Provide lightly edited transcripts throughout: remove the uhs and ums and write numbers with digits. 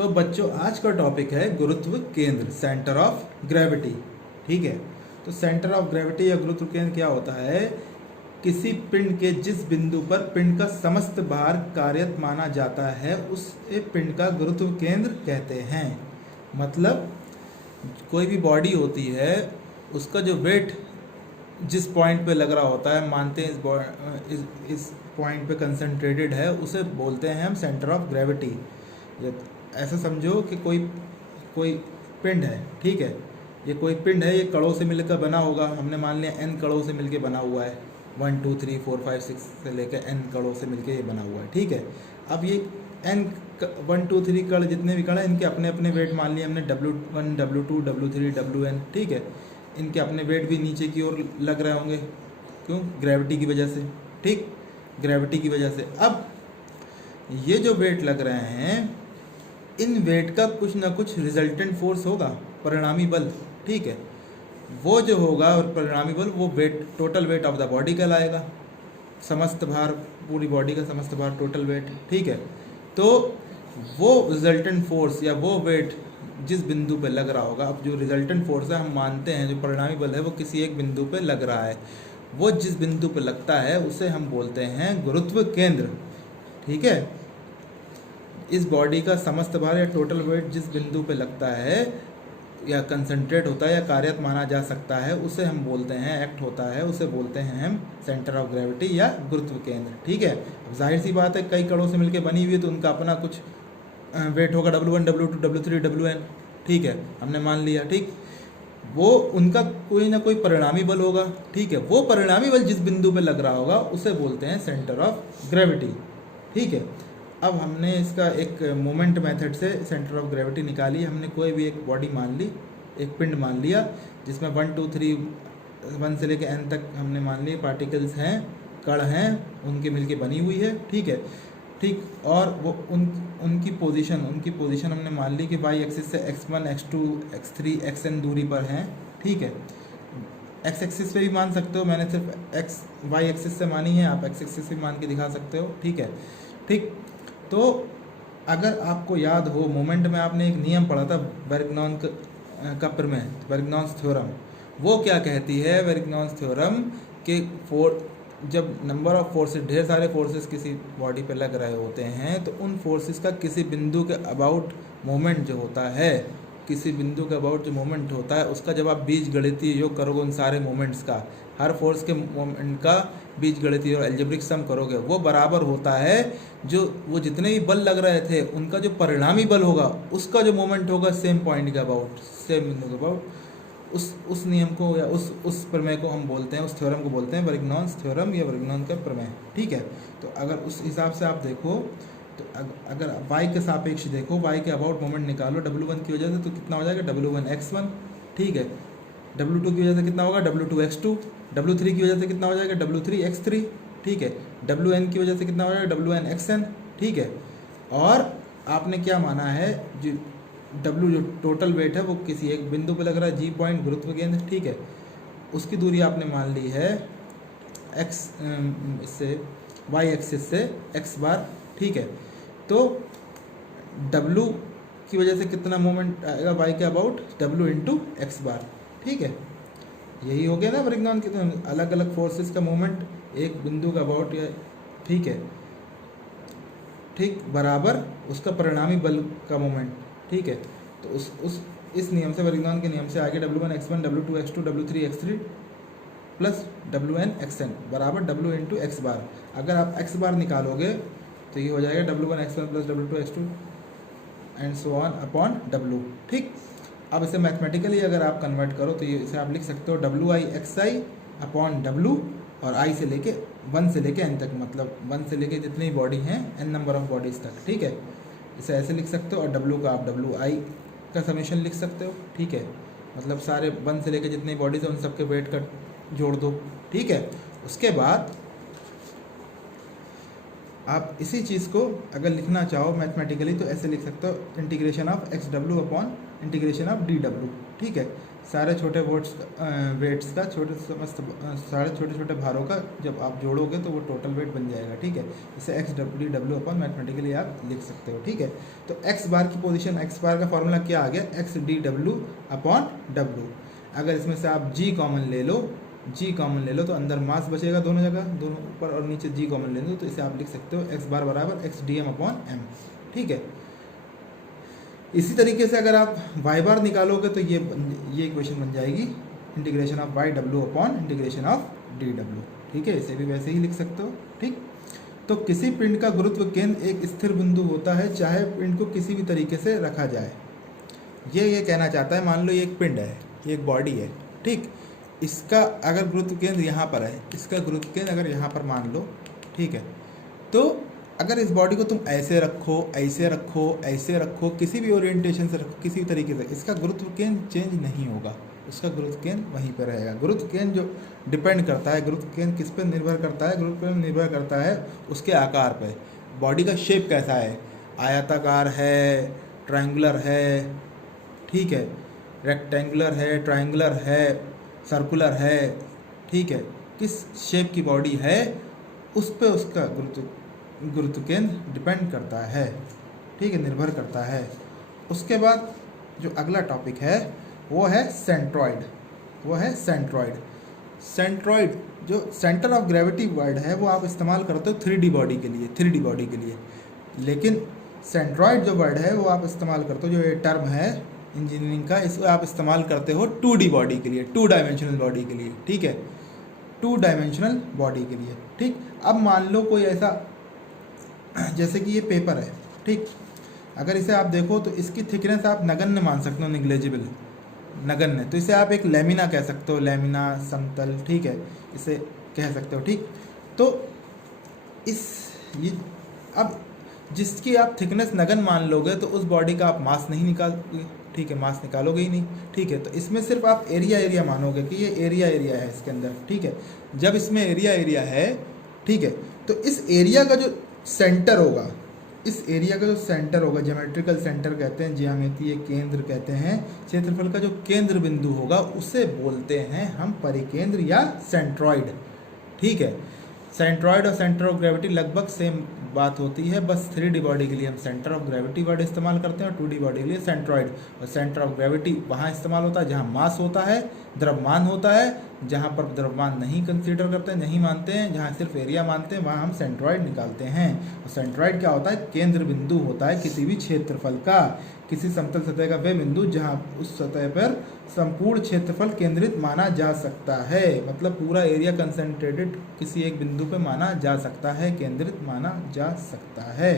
तो बच्चों आज का टॉपिक है गुरुत्व केंद्र, सेंटर ऑफ ग्रेविटी। ठीक है, तो सेंटर ऑफ ग्रेविटी या गुरुत्व केंद्र क्या होता है? किसी पिंड के जिस बिंदु पर पिंड का समस्त भार कार्यरत माना जाता है उस पिंड का गुरुत्व केंद्र कहते हैं। मतलब कोई भी बॉडी होती है उसका जो वेट जिस पॉइंट पे लग रहा होता है, मानते हैं इस पॉइंट पे कंसंट्रेटेड है, उसे बोलते हैं हम सेंटर ऑफ ग्रेविटी। ऐसा समझो कि कोई पिंड है, ठीक है, ये कोई पिंड है, ये कणों से मिलकर बना होगा। हमने मान लिया n कणों से मिलकर बना हुआ है, 1 2 3 4 5 6 से लेकर n कणों से मिलकर ये बना हुआ है। ठीक है, अब ये n 1 2 3 कण, जितने भी कण हैं इनके अपने अपने वेट मान लिए हमने, W1 W2 W3 Wn। ठीक है, इनके अपने वेट भी नीचे की ओर लग रहे होंगे, क्यों? ग्रेविटी की वजह से। ठीक, ग्रेविटी की वजह से। अब ये जो वेट लग रहे हैं, इन वेट का कुछ ना कुछ रिजल्टेंट फोर्स होगा, परिणामी बल। ठीक है, वो जो होगा और परिणामी बल, वो weight, total weight of the body कहलाएगा। समस्त भार, पूरी बॉडी का समस्त भार, टोटल वेट। ठीक है, तो वो रिजल्टेंट फोर्स या वो वेट जिस बिंदु पे लग रहा होगा, अब जो रिजल्टेंट फोर्स है हम मानते हैं, जो परिणामी बल है वो किसी एक बिंदु पे लग रहा है, वो जिस बिंदु पे लगता है उसे हम बोलते हैं गुरुत्व केंद्र। ठीक है, इस बॉडी का समस्त भार या टोटल वेट जिस बिंदु पे लगता है या कंसंट्रेट होता है या कार्यरत माना जा सकता है उसे हम बोलते हैं, एक्ट होता है, उसे बोलते हैं हम सेंटर ऑफ ग्रेविटी या गुरुत्व केंद्र। ठीक है, अब जाहिर सी बात है कई कणों से मिलकर बनी हुई है तो उनका अपना कुछ वेट होगा, W1 W2 W3 Wn। ठीक है, हमने मान लिया। ठीक, वो उनका कोई ना कोई परिणामी बल होगा। ठीक है, वो परिणामी बल जिस बिंदु पे लग रहा होगा उसे बोलते हैं सेंटर ऑफ ग्रेविटी। ठीक है, अब हमने इसका एक मोमेंट मेथड से सेंटर ऑफ ग्रेविटी निकाली। हमने कोई भी एक बॉडी मान ली, एक पिंड मान लिया जिसमें 1 2 3 1 से लेकर n तक हमने मान लिए पार्टिकल्स हैं, कण हैं, उनके मिलके बनी हुई है। ठीक है, ठीक, और वो उनकी पोजीशन हमने मान ली कि y एक्सिस से x1 x2 x3 xn दूरी पर हैं। ठीक है, x एक्सिस पे भी मान सकते हो, मैंने सिर्फ y एक्सिस से मानी है, आप x एक्सिस भी मान के दिखा सकते हो। ठीक है, ठीक, तो अगर आपको याद हो, मोमेंट में आपने एक नियम पढ़ा था बेर्गनॉन का प्रमेय, बेर्गनॉन्स थ्योरम। वो क्या कहती है बेर्गनॉन्स थ्योरम कि जब नंबर ऑफ फोर्सेस, ढेर सारे फोर्सेस किसी बॉडी पे लग रहे होते हैं तो उन फोर्सेस का किसी बिंदु के अबाउट मोमेंट जो होता है, किसी बिंदु के अबाउट जो मोमेंट होता है उसका जब आप बीजगणितीय योग करोगे उन सारे मोमेंट्स का, हर फोर्स के मोमेंट का बीजगणितीय और अलजेब्रिक सम करोगे, वो बराबर होता है जो वो जितने भी बल लग रहे थे उनका जो परिणामी बल होगा उसका जो मोमेंट होगा सेम पॉइंट के अबाउट, सेम बिंदु के अबाउट। उस नियम को या उस प्रमेय को हम बोलते हैं, उस थ्योरम को बोलते हैं बेर्गनॉन्स थ्योरम या बेर्गनॉन का प्रमेय। ठीक है, तो अगर उस हिसाब से आप देखो तो अगर y के सापेक्ष देखो, y के अबाउट मोमेंट निकालो W1 की वजह से तो कितना हो जाएगा, W1 x1। ठीक है, W2 की वजह से कितना होगा, W2 x2। W3 की वजह से कितना हो जाएगा, W3 x3। ठीक है, Wn की वजह से कितना हो जाएगा, Wn xn। ठीक है, और आपने क्या माना है, जो W जो टोटल वेट है वो किसी एक बिंदु पे लग रहा है, G पॉइंट गुरुत्व केंद्र। ठीक है, उसकी दूरी आपने मान ली है x इससे y एक्सिस से x बार। ठीक है, तो W की वजह से कितना मोमेंट आएगा y के अबाउट, W इंटू एक्स बार। ठीक है, यही हो गया ना बेर्गनॉन की, तो अलग अलग फोर्सेस का मोमेंट एक बिंदु का अबाउट या, ठीक है, ठीक, बराबर उसका परिणामी बल का मोमेंट। ठीक है, तो इस नियम से, बेर्गनॉन के नियम से आगे W1 x1 W2 x2 W3 x3 plus Wn xn बराबर W इंटू एक्स बार। अगर आप x बार निकालोगे तो ये हो जाएगा W1 x1 plus W2 x2 and so on upon W। ठीक, अब इसे मैथमेटिकली अगर आप कन्वर्ट करो तो ये इसे आप लिख सकते हो WI XI अपॉन W, और I से लेके 1 से लेके n तक, मतलब 1 से लेके जितनी बॉडी हैं n नंबर ऑफ बॉडीज़ तक। ठीक है, इसे ऐसे लिख सकते हो, और W का आप WI का समेशन लिख सकते हो। ठीक है, मतलब सारे 1 से लेके जितनी बॉडीज़ हैं उन सबके वेट का जोड़ दो। ठीक है, उसके बाद आप इसी चीज़ को अगर लिखना चाहो मैथमेटिकली तो ऐसे लिख सकते हो, integration of XW upon integration of DW। ठीक है, सारे छोटे वेट्स का छोटे समस्त सारे छोटे छोटे भारों का जब आप जोड़ोगे तो वो टोटल वेट बन जाएगा, ठीक है। इसे एक्स डब्ल्यू अपन मैथमेटिकली आप लिख सकते हो, ठीक है। तो एक्स बार की पोजीशन, एक्स बार का फॉर्मूला क्या आ गया, x D W upon W. अगर इसमें से आप जी कॉमन ले लो, जी कॉमन ले लो तो अंदर मास बचेगा दोनों जगह, दोनों ऊपर और नीचे जी कॉमन ले लो, तो इसे आप लिख सकते हो एक्स बार बराबर x d m upon m, ठीक है। इसी तरीके से अगर आप वाई बार निकालोगे तो ये इक्वेशन बन जाएगी integration of Y W upon integration of D W, ठीक है। इसे भी वैसे ही लिख सकते हो, ठीक। तो किसी पिंड का गुरुत्व केंद्र एक स्थिर बिंदु होता है, चाहे पिंड को किसी भी तरीके से रखा जाए। ये कहना चाहता है, मान लो ये एक पिंड है, ये एक बॉडी है, ठीक। इसका अगर गुरुत्व केंद्र यहाँ पर है, इसका गुरुत्व केंद्र अगर यहाँ पर मान लो, ठीक है, तो अगर इस बॉडी को तुम ऐसे रखो, ऐसे रखो, ऐसे रखो, किसी भी ओरिएंटेशन से रखो, किसी भी तरीके से, इसका गुरुत्व केंद्र चेंज नहीं होगा, उसका गुरुत्व केंद्र वहीं पर रहेगा। गुरुत्व केंद्र जो डिपेंड करता है, गुरुत्व केंद्र किस पर निर्भर करता है, गुरुत्व केंद्र निर्भर करता है उसके आकार पे। बॉडी का शेप कैसा है, आयताकार है, ट्रायंगुलर है, ठीक है, रेक्टेंगुलर है, ट्रायंगुलर है, सर्कुलर है, ठीक है, किस शेप की बॉडी है उस पे उसका गुरुत्व केंद्र डिपेंड करता है, ठीक है, निर्भर करता है। उसके बाद जो अगला टॉपिक है वो है सेंट्रॉइड, वो है सेंट्रॉइड। सेंट्रॉइड जो सेंटर ऑफ ग्रेविटी वर्ड है वो आप इस्तेमाल करते हो 3D बॉडी के लिए, 3D बॉडी के लिए, लेकिन सेंट्रॉइड जो वर्ड है वो आप इस्तेमाल करते हो, जो ये टर्म है इंजीनियरिंग का, इसको आप इस्तेमाल करते हो 2D बॉडी के लिए, 2 डायमेंशनल बॉडी के लिए, ठीक है, 2 डायमेंशनल बॉडी के लिए, ठीक। अब मान लो कोई ऐसा, जैसे कि ये पेपर है, ठीक, अगर इसे आप देखो तो इसकी थिकनेस आप नगण्य मान सकते हो, निग्लेजिबल, नगण्य, तो इसे आप एक लेमिना कह सकते हो, लेमिना, समतल, ठीक है, इसे कह सकते हो, ठीक। तो ये अब जिसकी आप थिकनेस नगण्य मान लोगे तो उस बॉडी का आप मास नहीं निकालोगे, ठीक है, मास निकालोगे ही नहीं, ठीक है। तो इसमें सिर्फ आप एरिया मानोगे कि ये एरिया है इसके अंदर, ठीक है। जब इसमें एरिया है, ठीक है, तो इस एरिया का जो सेंटर होगा, इस एरिया का जो सेंटर होगा, ज्योमेट्रिकल सेंटर कहते हैं, ज्यामितीय केंद्र कहते हैं, क्षेत्रफल का जो केंद्र बिंदु होगा उसे बोलते हैं हम परिकेंद्र या सेंट्रॉइड, ठीक है। सेंट्रॉइड और सेंटर ऑफ ग्रेविटी लगभग सेम बात होती है, बस 3D बॉडी के लिए हम सेंटर ऑफ ग्रेविटी वर्ड इस्तेमाल करते हैं और 2D बॉडी के लिए सेंट्रॉइड। और सेंटर ऑफ ग्रेविटी वहाँ इस्तेमाल होता है जहाँ मास होता है, द्रव्यमान होता है, जहाँ पर द्रव्यमान नहीं कंसीडर करते हैं, नहीं मानते हैं, जहाँ सिर्फ एरिया मानते हैं, वहाँ हम सेंट्रॉइड निकालते हैं। और सेंट्रॉइड क्या होता है, केंद्र बिंदु होता है किसी भी क्षेत्रफल का, किसी समतल सतह का वह बिंदु जहाँ उस सतह पर संपूर्ण क्षेत्रफल केंद्रित माना जा सकता है, मतलब पूरा एरिया कंसंट्रेटेड किसी एक बिंदु पे माना जा सकता है, केंद्रित माना जा सकता है,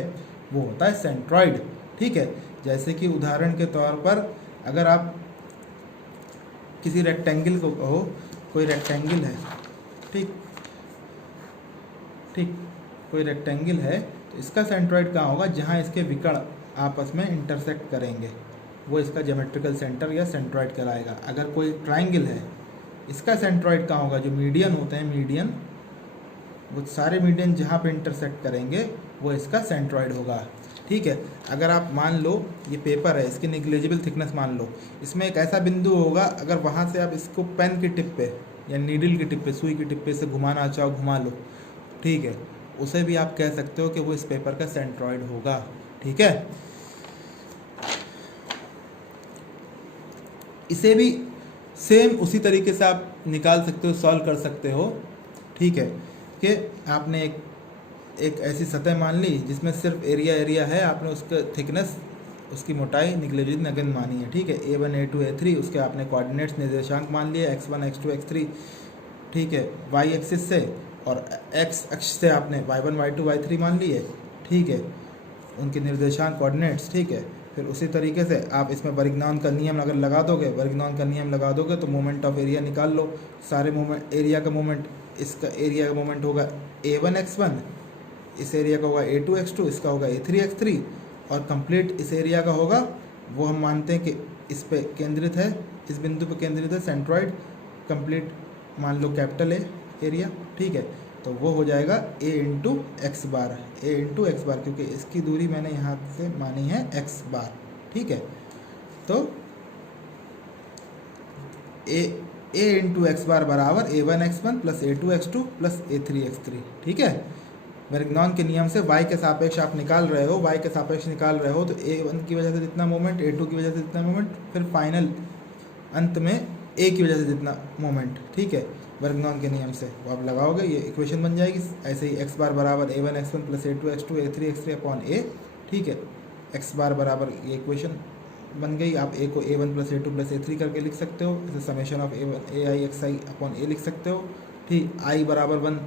वो होता है सेंट्रॉइड, ठीक है। जैसे कि उदाहरण के तौर पर अगर आप किसी रेक्टेंगल को कहो, कोई रेक्टेंगल है, ठीक, कोई रेक्टेंगल है, तो इसका सेंट्रॉइड कहाँ होगा, जहाँ इसके विकर्ण आपस में इंटरसेक्ट करेंगे, वो इसका ज्योमेट्रिकल सेंटर या सेंट्रॉइड कहलाएगा। अगर कोई ट्राइंगल है, इसका सेंट्रॉइड कहाँ होगा, जो मीडियन होते हैं, मीडियन, वो सारे मीडियन जहाँ पे इंटरसेक्ट करेंगे वो इसका सेंट्रॉइड होगा, ठीक है। अगर आप मान लो ये पेपर है, इसकी निग्लेजिबल थिकनेस मान लो, इसमें एक ऐसा बिंदु होगा, अगर वहाँ से आप इसको पेन की टिप पे या नीडल की टिप पे, सुई की टिप पे से घुमाना चाहो घुमा लो, ठीक है, उसे भी आप कह सकते हो कि वो इस पेपर का सेंट्रॉइड होगा, ठीक है। इसे भी सेम उसी तरीके से आप निकाल सकते हो, सॉल्व कर सकते हो, ठीक है, कि आपने एक ऐसी सतह मान ली जिसमें सिर्फ एरिया है, आपने उसका थिकनेस, उसकी मोटाई निग्लेजिबल नगण्य मानी है, ठीक है, A1 A2 A3, उसके आपने कोऑर्डिनेट्स निर्देशांक मान लिए x1 x2 x3, ठीक है, y एक्सिस से, और x अक्ष से आपने y1 y2 y3 मान लिए, ठीक है, उनके निर्देशांक कोऑर्डिनेट्स, ठीक है। फिर उसी तरीके से आप इसमें बर्गनॉन का नियम अगर लगा दोगे, बर्गनॉन का नियम लगा दोगे तो मोमेंट ऑफ एरिया निकाल लो, सारे मोमेंट, एरिया का मोमेंट, इसका एरिया का मोमेंट होगा A1 x1, इस एरिया का होगा A2 x2, इसका होगा A3 x3, और कंप्लीट इस एरिया का होगा, वो हम मानते हैं कि इस पे केंद्रित है, इस बिंदु पे केंद्रित है सेंट्रॉइड, कंप्लीट मान लो कैपिटल ए एरिया, ठीक है, तो वो हो जाएगा A इंटू एक्स बार, क्योंकि इसकी दूरी मैंने यहाँ से मानी है x बार, ठीक है। तो ए इंटू एक्स बार बराबर a1x1 plus a2x2 plus a3x3। ठीक है, वेरग्नॉन के नियम से y के सापेक्ष आप निकाल रहे हो, y के सापेक्ष निकाल रहे हो तो a1 की वजह से जितना मोमेंट, a2 की वजह से जितना मोमेंट, फिर फाइनल अंत में a की वजह से जितना मोमेंट। ठीक है, वेरग्नॉन के नियम से वो आप लगाओगे, ये इक्वेशन बन जाएगी। ऐसे ही x बार बराबर a1x1 plus a2x2 a3x3 upon a। ठीक है, x बार बराबर ये इक्वेशन बन गई। आप a को a1 plus a2 plus a3 करके लिख सकते हो, इसे summation of ai xi upon a लिख सकते हो। ठीक, i बराबर 1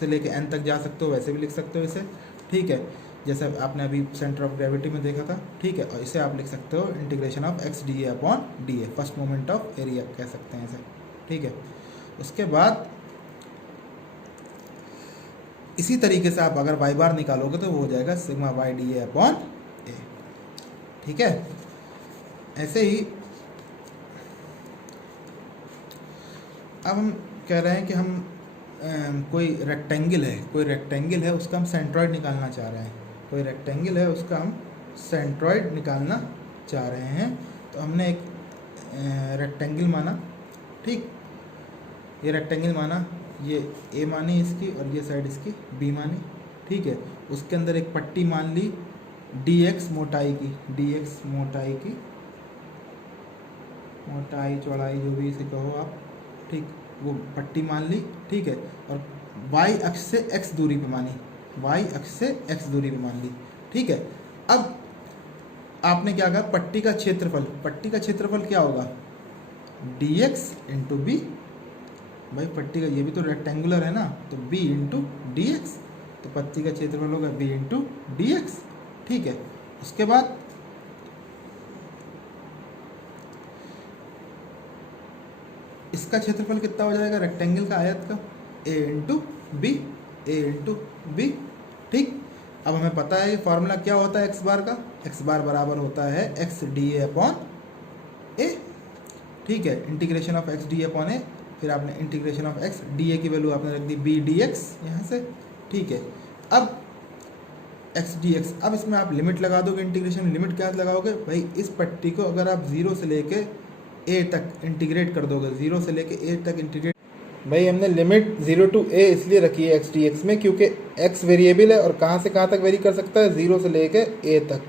से लेके n तक जा सकते हो, वैसे भी लिख सकते हो इसे। ठीक है, जैसे आपने अभी सेंटर ऑफ ग्रेविटी में देखा था। ठीक है, और इसे आप लिख सकते हो integration of x D A upon D A, first moment of area कह सकते हैं इसे। ठीक है, उसके बाद इसी तरीके से आप अगर y बार निकालोगे तो वो हो जाएगा sigma y D A upon A. ठीक है, ऐसे ही अब हम कह रहे हैं कि हम कोई रेक्टेंगल है उसका हम सेंट्रॉइड निकालना चाह रहे हैं। कोई रेक्टेंगल है उसका हम सेंट्रॉइड निकालना चाह रहे हैं। तो हमने एक रेक्टेंगल माना। ठीक, ये रेक्टेंगल माना, ये ए मानी इसकी और ये साइड इसकी बी मानी। ठीक है, उसके अंदर एक पट्टी मान ली dx मोटाई की, मोटाई चौड़ाई जो भी इसे कहो आप। ठीक, वो पट्टी मान ली। ठीक है, और y अक्ष से x दूरी पे मानी, मान ली। ठीक है, अब आपने क्या कहा, पट्टी का क्षेत्रफल क्या होगा, dx इंटू बी। भाई पट्टी का, ये भी तो रेक्टेंगुलर है ना, तो b इंटू डी एक्स, तो पट्टी का क्षेत्रफल होगा b इंटू डी एक्स। ठीक है, उसके बाद इसका क्षेत्रफल कितना हो जाएगा रेक्टेंगल का, आयत का, a इंटू बी। ठीक, अब हमें पता है ये फॉर्मूला क्या होता है एक्स बार का, एक्स बार बराबर होता है X D A upon A. ठीक है, integration of X D A upon A, फिर आपने integration of X D A की वैल्यू आपने रख दी बी डी एक्स यहाँ से। ठीक है, अब एक्स डी एक्स, अब इसमें आप लिमिट लगा दोगे, इंटीग्रेशन लिमिट क्या लगाओगे भाई, इस पट्टी को अगर आप 0 से लेके ए तक इंटीग्रेट कर दोगे, 0 से लेके ए तक इंटीग्रेट। भाई हमने लिमिट 0 टू ए इसलिए रखी है एक्स डी एक्स में क्योंकि एक्स वेरिएबल है और कहाँ से कहाँ तक वेरी कर सकता है, 0 से लेके ए तक,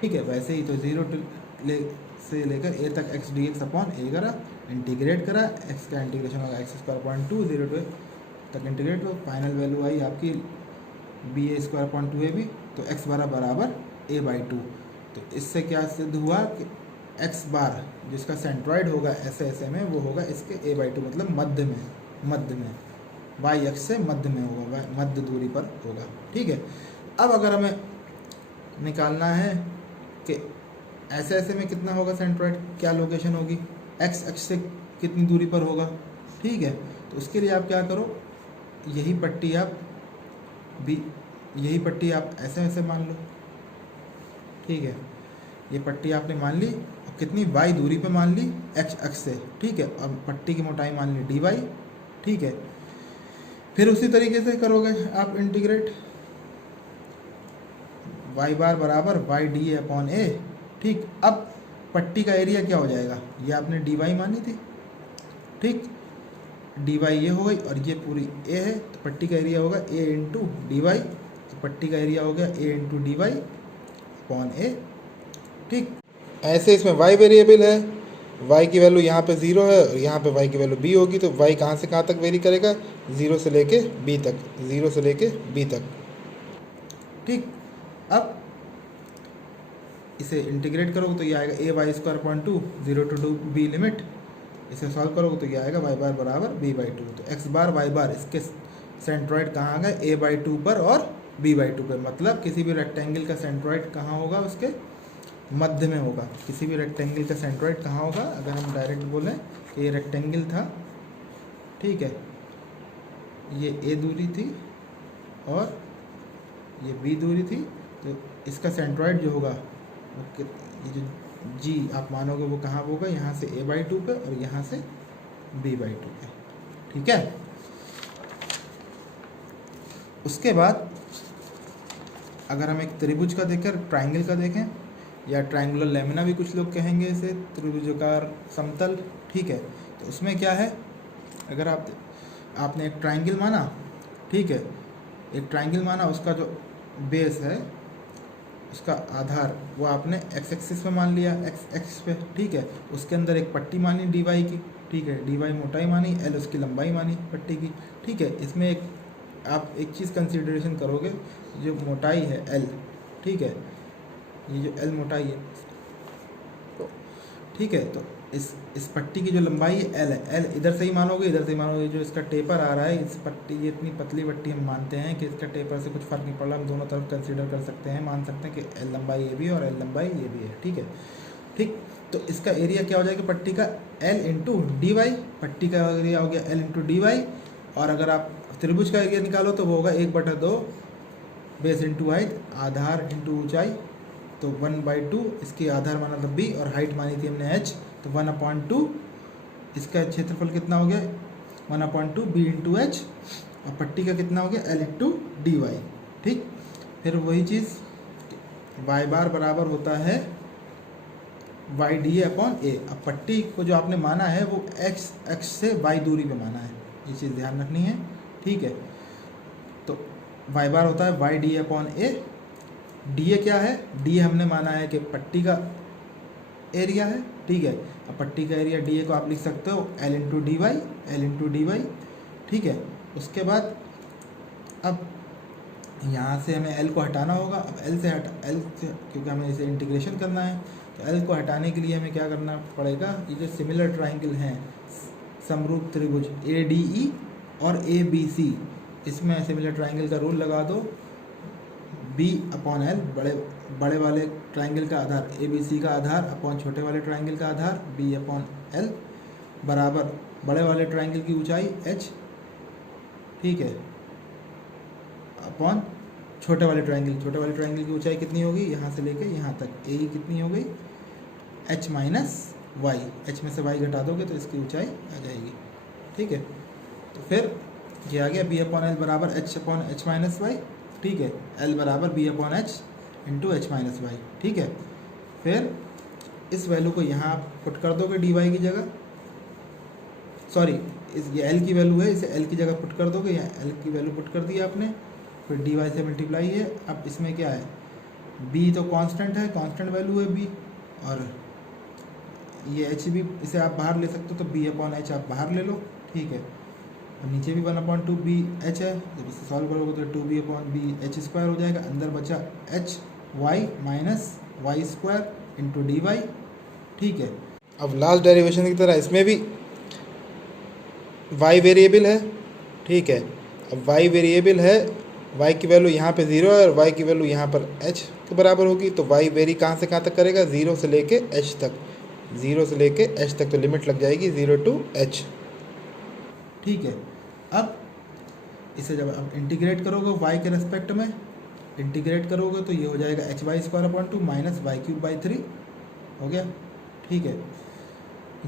ठीक है, वैसे ही तो 0 से लेकर ए तक x d x upon a करा, इंटीग्रेट करा, एक्स का इंटीग्रेशन होगा x square point 2 0 to a तक इंटीग्रेट हो, फाइनल वैल्यू आई आपकी b a square point 2 a b, तो एक्स बराबर ए बाई 2। तो इससे क्या सिद्ध हुआ कि एक्स बार जिसका सेंट्रॉइड होगा ऐसे में, वो होगा इसके a बाई 2, मतलब मध्य में y अक्ष से मध्य में होगा, मध्य दूरी पर होगा। ठीक है, अब अगर हमें निकालना है कि ऐसे में कितना होगा सेंट्रॉइड, क्या लोकेशन होगी, x अक्ष से कितनी दूरी पर होगा। ठीक है, तो उसके लिए आप क्या करो, यही पट्टी आप ऐसे मान लो। ठीक है, ये पट्टी आपने मान ली, कितनी y दूरी पे मान ली x अक्ष से। ठीक है, अब पट्टी की मोटाई मान ली dy। ठीक है, फिर उसी तरीके से करोगे आप इंटीग्रेट, y बार बराबर y D A upon A. ठीक, अब पट्टी का एरिया क्या हो जाएगा, ये आपने dy मानी थी। ठीक, dy ये हो गई और ये पूरी a है, तो पट्टी का एरिया होगा a इंटू डी वाई, तो पट्टी का एरिया हो गया a into D Y upon A. ठीक, ऐसे इसमें y वेरिएबल है, y की वैल्यू यहाँ पे 0 है और यहाँ पे y की वैल्यू b होगी, तो y कहाँ से कहाँ तक वेरी करेगा, 0 से लेके b तक। ठीक, अब इसे इंटीग्रेट करोगे तो ये आएगा a y square point 2 0 to b limit, इसे सॉल्व करोगे तो ये आएगा y बार बराबर b बाई 2। तो x बार y बार इसके सेंट्रॉइड कहाँ आ गए, a बाई 2 पर और b बाई 2 पर, मतलब किसी भी रेक्टेंगल का सेंट्रॉइड कहाँ होगा, उसके मध्य में होगा। किसी भी रेक्टेंगल का सेंट्रॉइड कहाँ होगा, अगर हम डायरेक्ट बोलें कि ये रेक्टेंगल था। ठीक है, ये a दूरी थी और ये b दूरी थी, तो इसका सेंट्रॉइड जो होगा ये जो g आप मानोगे वो कहाँ होगा, यहाँ से a बाई 2 पे और यहाँ से b बाई 2 पे। ठीक है, उसके बाद अगर हम एक त्रिभुज का देखें, ट्राइंगल का देखें, या ट्रायंगुलर लेमिना भी कुछ लोग कहेंगे इसे, त्रिभुजाकार समतल, ठीक है। तो उसमें क्या है, अगर आपने एक ट्रायंगल माना, ठीक है, एक ट्रायंगल माना, उसका जो बेस है, उसका आधार वो आपने एक्स एक्सिस में मान लिया, एक्स एक्सिस पे, ठीक है। उसके अंदर एक पट्टी मानी डी वाई की, ठीक है, डी वाई मोटाई मानी, एल उसकी लंबाई मानी पट्टी की, ठीक है। इसमें एक आप एक चीज़ कंसिडरेशन करोगे, जो मोटाई है एल, ठीक है, ये जो एल मोटाई है, तो ठीक है, तो इस पट्टी की जो लंबाई है एल है, एल इधर से ही मानोगे, इधर से ही मानोगे, जो इसका टेपर आ रहा है, इस पट्टी, ये इतनी पतली पट्टी हम मानते हैं कि इसका टेपर से कुछ फ़र्क नहीं पड़ रहा, हम दोनों तरफ कंसीडर कर सकते हैं, मान सकते हैं कि एल लंबाई ये भी है और एल लंबाई ये भी है, ठीक है, ठीक। तो इसका एरिया क्या हो जाएगा पट्टी का, एल इंटू डी वाई, पट्टी का एरिया हो गया एल इंटू डी वाई। और अगर आप त्रिभुज का एरिया निकालो तो वो होगा 1/2 बेस इंटू हाइट, आधार इंटू ऊंचाई, तो 1/2, इसकी आधार माना था बी और हाइट मानी थी हमने एच, तो 1/2, इसका क्षेत्रफल कितना हो गया 1/2 बी इंटू एच, और पट्टी का कितना हो गया एल इंटू डी वाई, ठीक। फिर वही चीज़ वाई बार बराबर होता है वाई डी अपॉन ए। अब पट्टी को जो आपने माना है वो एक्स एक्स से वाई दूरी पे माना है, ये चीज़ ध्यान रखनी है, ठीक है। तो वाई बार होता है y d upon a, d a क्या है, डी ए हमने माना है कि पट्टी का एरिया है, ठीक है। अब पट्टी का एरिया डी ए को आप लिख सकते हो l into D y, l into D y, ठीक है। उसके बाद अब यहाँ से हमें एल को हटाना होगा, अब एल से क्योंकि हमें इसे इंटीग्रेशन करना है, तो एल को हटाने के लिए हमें क्या करना पड़ेगा, ये जो सिमिलर ट्राइंगल हैं, समरूप त्रिभुज ए डी ई और ए बी सी, इसमें सिमिलर ट्राइंगल का रूल लगा दो, बी अपॉन एल, बड़े वाले ट्राइंगल का आधार ए बी सी का आधार अपॉन छोटे वाले ट्राइंगल का आधार बी अपॉन एल, बराबर बड़े वाले ट्राइंगल की ऊंचाई एच, ठीक है, अपॉन छोटे वाले ट्राइंगल की ऊंचाई कितनी होगी, यहाँ से लेके यहाँ तक ए कितनी हो गई, एच माइनस वाई, एच में से वाई घटा दोगे तो इसकी ऊंचाई आ जाएगी, ठीक है। तो फिर ये आ गया बी अपॉन एल बराबर h upon h minus y, ठीक है, एल बराबर b upon h into h minus y, ठीक है। फिर इस वैल्यू को यहाँ पुट कर दोगे डी वाई की जगह, सॉरी ये एल की वैल्यू है, इसे एल की जगह पुट कर दोगे, यहाँ एल की वैल्यू पुट कर दी आपने, फिर डी वाई से मल्टीप्लाई है। अब इसमें क्या है, बी तो कांस्टेंट है, कांस्टेंट वैल्यू है बी, और ये एच भी इसे आप बाहर ले सकते हो, तो बी अपॉन एच आप बाहर ले लो, ठीक है। और नीचे भी 1/2 बी एच है, जब इसे सॉल्व करोगे तो 2b upon B H square हो जाएगा, अंदर बचा h y minus y square into D y, ठीक है। अब लास्ट डेरिवेशन की तरह इसमें भी y वेरिएबल है, ठीक है। अब y वेरिएबल है, y की वैल्यू यहाँ पे 0 है और y की वैल्यू यहाँ पर h के बराबर होगी, तो y वेरी कहाँ से कहाँ तक करेगा, 0 से लेके h तक, 0 से लेके h तक, तो लिमिट लग जाएगी 0 to h, ठीक है। अब इसे जब आप इंटीग्रेट करोगे y के रेस्पेक्ट में इंटीग्रेट करोगे तो ये हो जाएगा h y square upon 2 minus y cube by 3 हो गया, ठीक है।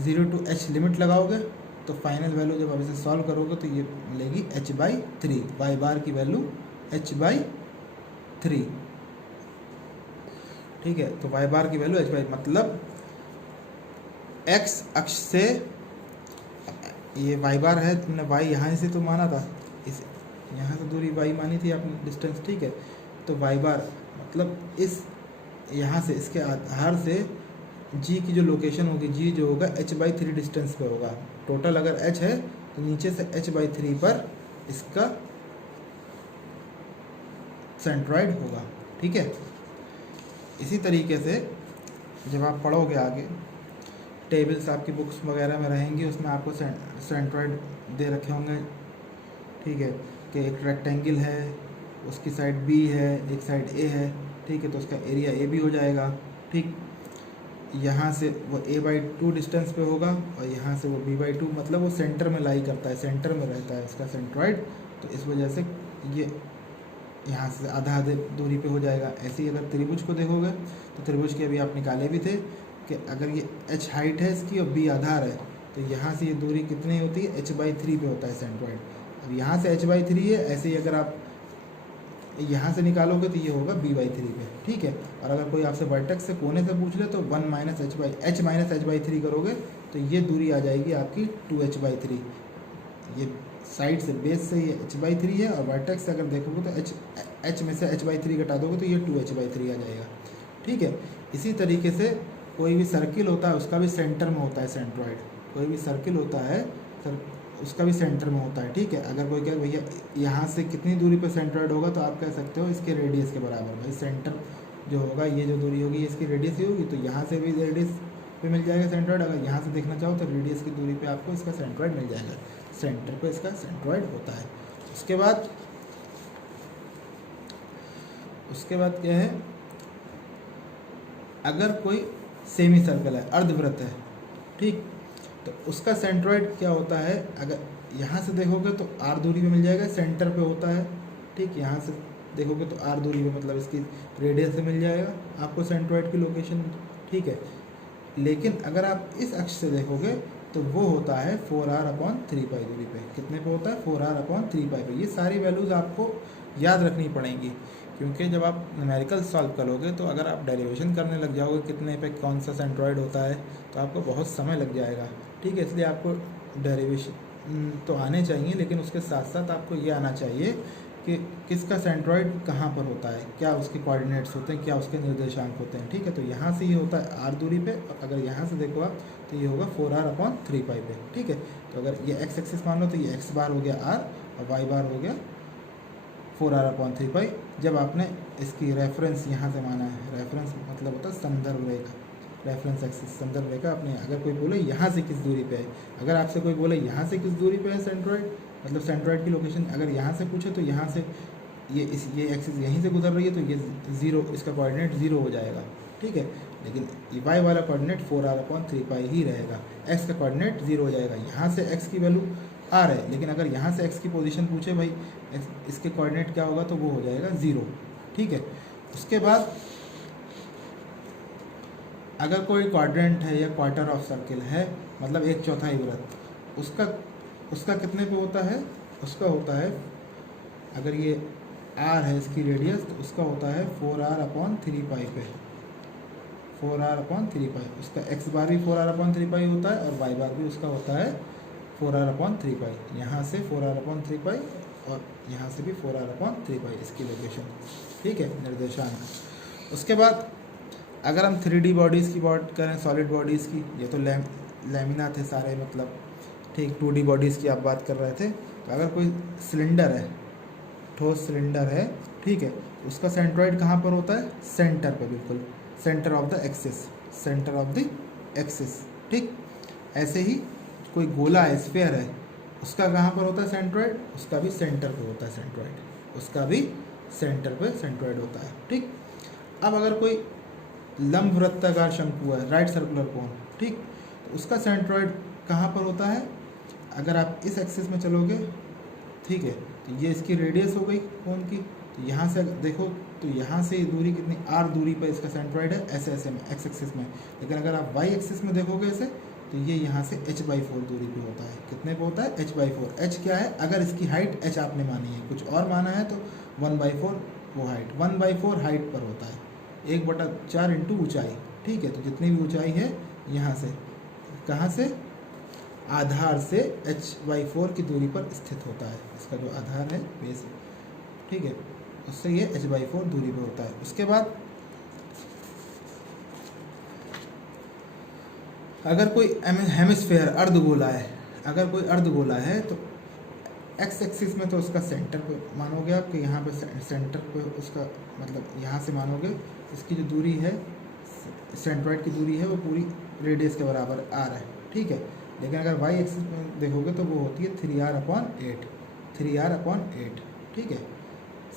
0 to h लिमिट लगाओगे तो फाइनल वैल्यू जब आप इसे सॉल्व करोगे तो ये मिलेगी h बाई 3, वाई बार की वैल्यू h बाई 3, ठीक है। तो वाई बार की वैल्यू h बाई, मतलब x अक्ष से ये वाई बार है, तुमने y यहाँ से तो माना था, इस यहाँ से दूरी y मानी थी आपने डिस्टेंस, ठीक है। तो वाई बार मतलब इस यहाँ से इसके आधार से g की जो लोकेशन होगी, g जो होगा h बाई 3 डिस्टेंस पे होगा, टोटल अगर h है तो नीचे से h बाई 3 पर इसका सेंट्रॉइड होगा, ठीक है। इसी तरीके से जब आप पढ़ोगे आगे, टेबल्स आपकी बुक्स वगैरह में रहेंगी, उसमें आपको सेंट्रॉइड दे रखे होंगे, ठीक है, कि एक रेक्टेंगल है, उसकी साइड b है, एक साइड a है, ठीक है, तो उसका एरिया a भी हो जाएगा, ठीक। यहाँ से वो a बाई 2 डिस्टेंस पे होगा और यहाँ से वो b बाई 2, मतलब वो सेंटर में लाई करता है, सेंटर में रहता है उसका सेंट्रॉइड, तो इस वजह से ये यहाँ से आधा आधे दूरी पे हो जाएगा। ऐसे ही अगर त्रिभुज को देखोगे तो त्रिभुज के अभी आप निकाले भी थे कि अगर ये h हाइट है इसकी और b आधार है, तो यहाँ से ये दूरी कितनी होती है, h बाई 3 पे होता है सेंट्रॉइड। अब यहाँ से h बाई 3 है, ऐसे ही अगर आप यहाँ से निकालोगे तो ये होगा b/3 पे, ठीक है। और अगर कोई आपसे वर्टेक्स से कोने से पूछ ले तो 1 माइनस h/3 करोगे तो ये दूरी आ जाएगी आपकी 2h/3। ये साइड से बेस से ये h/3 है, और वर्टेक्स से अगर देखोगे तो h में से h/3 घटा दोगे तो ये 2h/3 आ जाएगा, ठीक है। इसी तरीके से कोई भी सर्किल होता है उसका भी सेंटर में होता है सेंट्रॉइड। कोई भी सर्किल होता है उसका भी सेंटर में होता है, ठीक है। अगर कोई कहे भैया यहाँ से कितनी दूरी पे सेंट्रॉइड होगा, तो आप कह सकते हो इसके रेडियस के बराबर। भाई सेंटर जो होगा, ये जो दूरी होगी इसकी रेडियस ही होगी, तो यहाँ से भी रेडियस पे मिल जाएगा सेंट्रॉइड। अगर यहाँ से देखना चाहो तो रेडियस की दूरी पे आपको इसका सेंट्रॉइड मिल जाएगा, सेंटर पे इसका सेंट्रॉइड होता है। उसके बाद क्या है, अगर कोई सेमी सर्कल है, अर्धवृत्त है, ठीक, तो उसका सेंट्रॉइड क्या होता है, अगर यहाँ से देखोगे तो r दूरी पे मिल जाएगा, सेंटर पे होता है, ठीक। यहाँ से देखोगे तो r दूरी पे, मतलब इसकी रेडियस से मिल जाएगा आपको सेंट्रॉइड की लोकेशन, ठीक है। लेकिन अगर आप इस अक्ष से देखोगे तो वो होता है 4r/3π दूरी पे। कितने पे होता है? 4r/3π पे। ये सारी वैल्यूज़ आपको याद रखनी पड़ेंगी, क्योंकि जब आप न्यूमेरिकल सॉल्व करोगे तो अगर आप डेरिवेशन करने लग जाओगे कितने पे कौन सा सेंट्रॉइड होता है, तो आपको बहुत समय लग जाएगा, ठीक है। इसलिए आपको डेरिवेशन तो आने चाहिए, लेकिन उसके साथ साथ आपको ये आना चाहिए कि किसका सेंट्रॉइड कहाँ पर होता है, क्या उसके कोऑर्डिनेट्स होते हैं, क्या उसके निर्देशांक होते हैं, ठीक है। तो यहाँ से ये होता है r दूरी पे, और अगर यहाँ से देखो आप तो ये होगा 4r/3π पे, ठीक है। तो अगर ये x एक्सिस मान लो तो ये x बार हो गया r और y बार हो गया 4r/3π। जब आपने इसकी रेफरेंस यहाँ से माना है, रेफरेंस मतलब होता है संदर्भ रेखा, रेफरेंस एक्सिस संदर्भ रेखा। अपने अगर कोई बोले यहाँ से किस दूरी पे है, अगर आपसे कोई बोले यहाँ से किस दूरी पे है सेंट्रॉइड, मतलब सेंट्रॉइड की लोकेशन अगर यहाँ से पूछे तो यहाँ से ये एक्सिस यहीं से गुजर रही है, तो ये 0, इसका कोऑर्डिनेट 0 हो जाएगा, ठीक है। लेकिन y वाला कोऑर्डिनेट 4r/3π ही रहेगा, x का कोऑर्डिनेट 0 हो जाएगा। यहाँ से x की वैल्यू r है, लेकिन अगर यहाँ से x की पोजीशन पूछे भाई इसके कोऑर्डिनेट क्या होगा, तो वो हो जाएगा 0, ठीक है। उसके बाद अगर कोई क्वाड्रेंट है या क्वार्टर ऑफ सर्किल है, मतलब 1/4 वृत्त, उसका कितने पे होता है? उसका होता है, अगर ये r है इसकी रेडियस, तो उसका होता है 4r/3π पे, 4r/3π। उसका x बार भी 4r/3π होता है, और y बार भी उसका होता है 4r/3π। यहाँ से 4r/3π और यहाँ से भी 4r/3π इसकी लोकेशन, ठीक है, निर्देशांक। उसके बाद अगर हम 3D बॉडीज़ की बात करें, सॉलिड बॉडीज़ की, ये तो लैमिना थे सारे, मतलब ठीक। 2D बॉडीज़ की आप बात कर रहे थे, तो अगर कोई सिलेंडर है, ठोस सिलेंडर है, ठीक है, उसका सेंट्रॉइड कहाँ पर होता है? सेंटर पे, बिल्कुल centre of the axis, centre of the axis, ठीक। ऐसे ही कोई गोला है, स्फीयर है, उसका कहाँ पर होता है सेंट्रॉइड? उसका भी सेंटर पे होता है सेंट्रॉइड, उसका भी सेंटर पे सेंट्रॉइड होता है, ठीक। अब अगर कोई लंब वृत्ताकार शंकु है, राइट सर्कुलर कोन, ठीक, तो उसका सेंट्रॉइड कहाँ पर होता है? अगर आप इस एक्सिस में चलोगे, ठीक है, तो ये इसकी रेडियस हो गई कोन की, तो यहाँ से देखो तो यहाँ से दूरी कितनी, r दूरी पर इसका सेंट्रॉइड है, ऐसे में x एक्सिस में। लेकिन अगर आप y एक्सिस में देखोगे इसे, तो ये यहाँ से h/4 दूरी पे होता है। कितने पे होता है? h/4। h क्या है? अगर इसकी हाइट h आपने मानी है, कुछ और माना है तो 1/4 वो हाइट, 1/4 हाइट पर होता है, 1/4 इंटू ऊँचाई, ठीक है। तो जितनी भी ऊँचाई है यहाँ से, कहाँ से? आधार से h/4 की दूरी पर स्थित होता है, इसका जो आधार है बेस, ठीक है, उससे ये h/4 दूरी पर होता है। उसके बाद अगर कोई हेमिस्फेयर, अर्धगोला है, अगर कोई अर्धगोला है तो x एक्सिस में तो उसका सेंटर पे मानोगे आप कि यहाँ पे सेंटर पे उसका, मतलब यहाँ से मानोगे इसकी जो दूरी है, सेंट्रॉइड की दूरी है, वो पूरी रेडियस के बराबर r है, ठीक है। लेकिन अगर y एक्सिस में देखोगे तो वो होती है 3r/8, 3r/8, ठीक है।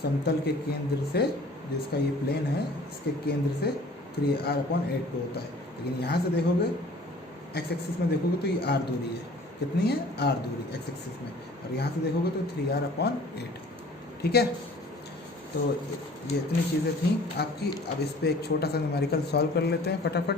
समतल के केंद्र से, जो इसका ये प्लेन है, इसके केंद्र से 3r/8 पे होता है। लेकिन यहाँ से देखोगे, x एक्सिस में देखोगे तो ये r दूरी है, कितनी है? r दूरी x एक्सिस में, और यहाँ से देखोगे तो 3r/8, ठीक है। तो ये इतनी चीज़ें थी आपकी। अब इस पर एक छोटा सा न्यूमेरिकल सॉल्व कर लेते हैं फटाफट।